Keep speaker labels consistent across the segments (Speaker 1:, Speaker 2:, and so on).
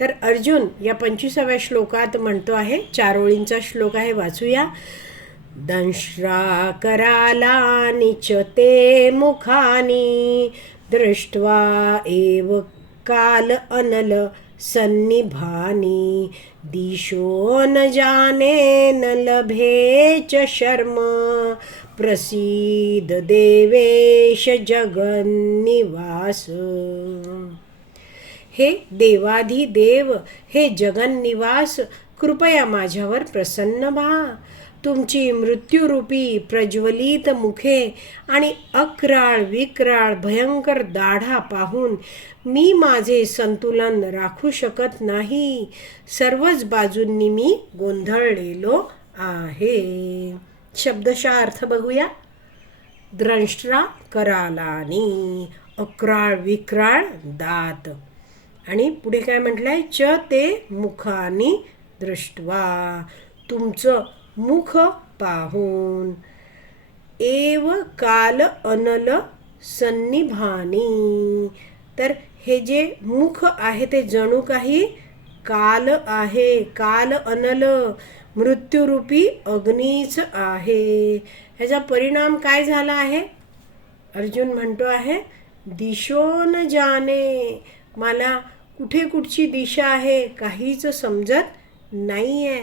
Speaker 1: तर अर्जुन या पंचवीसाव्या श्लोकात म्हणतो आहे चारोळींचा श्लोक आहे वाचूया. दंश्रा कराला निचते मुखानी दृष्ट्वा एव काल अनल सन्निभानी. दिशो न जाने न लभे च शर्म प्रसीद देवेश जगन्निवास. हे देवाधिदेव हे जगन्निवास कृपया माझ्यावर प्रसन्न व्हा. तुमची मृत्यूरूपी प्रज्वलित मुखे आणि अक्राळ विक्राळ भयंकर दाढा पाहून मी माझे संतुलन राखू शकत नाही. सर्वच बाजूंनी मी गोंधळलेलो आहे. शब्दशः अर्थ बघूया. द्रंष्ट्रा करालानी अक्राळ विक्राळ दात. आणि पुढे काय म्हटलंय? च ते मुखानी दृष्टवा. तुमचं मुख पाहून. एव काल अनल सन्निभानी. तर हे जे मुख आहे ते जणू काही काल आहे. काल अनल मृत्यूरूपी अग्नीच आहे. ह्याचा परिणाम काय झाला आहे? अर्जुन म्हणतो आहे दिशो न जाने. मला कुठे कुठची दिशा आहे काहीच समजत नाही आहे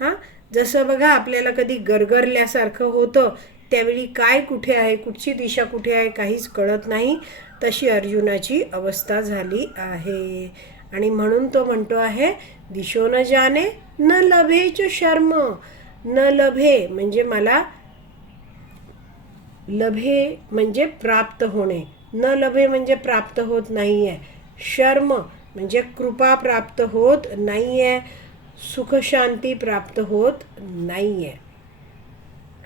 Speaker 1: हां? जसं बघा आपल्याला कधी गरगरल्यासारखं होतं त्यावेळी काय कुठे आहे कुठची दिशा कुठे आहे काहीच कळत नाही. तशी अर्जुनाची अवस्था झाली आहे. आणि म्हणून तो म्हणतो आहे दिशो न जाने न लभेच शर्म. न लभे म्हणजे मला लभे म्हणजे प्राप्त होणे. न लभे म्हणजे प्राप्त होत नाही आहे शर्म म्हणजे कृपा प्राप्त होत नाही आहे सुखशांती प्राप्त होत नाही आहे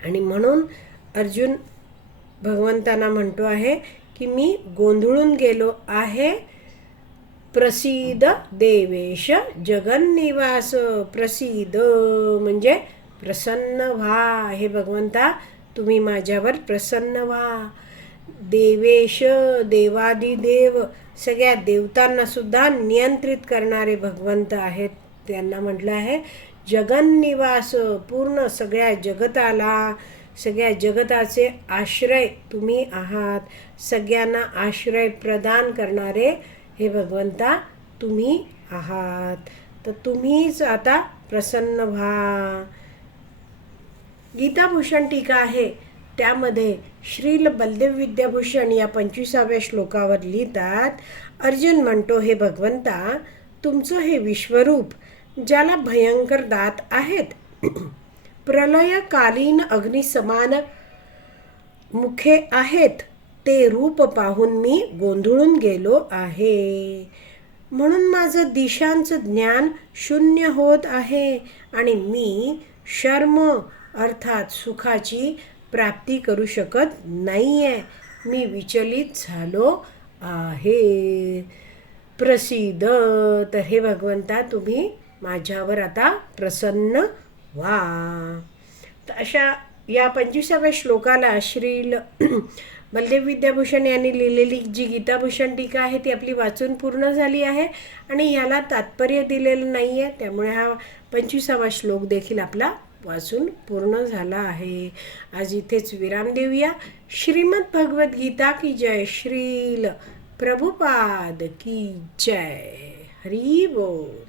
Speaker 1: आणि म्हणून अर्जुन भगवंतांना म्हणतो आहे की मी गोंधळून गेलो आहे. प्रसिद देवेश जगन्निवास प्रसिद म्हणजे प्रसन्न व्हा. हे भगवंता तुम्ही माझ्यावर प्रसन्न व्हा. देवेश देवादिदेव सगळ्या देवतांना सुद्धा नियंत्रित करणारे भगवंत आहेत. त्यांना म्हटलं आहे जगन्निवास पूर्ण सगळ्या जगताला सगळ्या जगताचे आश्रय तुम्ही आहात. सगळ्यांना आश्रय प्रदान करणारे हे भगवंता तुम्ही आहात. तर तुम्हीच आता प्रसन्न व्हा. गीताभूषण टीका आहे. त्यामध्ये श्रील बलदेव विद्याभूषण या पंचवीसाव्या श्लोकावर लिहितात अर्जुन म्हणतो हे भगवंता तुमचं हे विश्वरूप ज्याला भयंकर दात आहेत प्रलयकालीन अग्निसमान मुखे आहेत ते रूप पाहून मी गोंधळून गेलो आहे. म्हणून माझं दिशांचं ज्ञान शून्य होत आहे आणि मी शर्म अर्थात सुखाची प्राप्ती करू शकत नाही आहे मी विचलित झालो आहे. प्रसिद्ध तर हे भगवंता तुम्ही माझ्यावर आता प्रसन्न व्हा. तर अशा या पंचवीसाव्या श्लोकाला श्रील बलदेव विद्याभूषण यांनी लिहिलेली जी गीताभूषण टीका आहे ती आपली वाचून पूर्ण झाली आहे आणि ह्याला तात्पर्य दिलेलं नाही आहे त्यामुळे हा पंचवीसावा श्लोक देखील आपला वाचून पूर्ण झाला आहे. आज इथेच विराम देऊया. श्रीमद भगवद्गीता की जय? श्रील प्रभुपाद की जय? हरी बोल.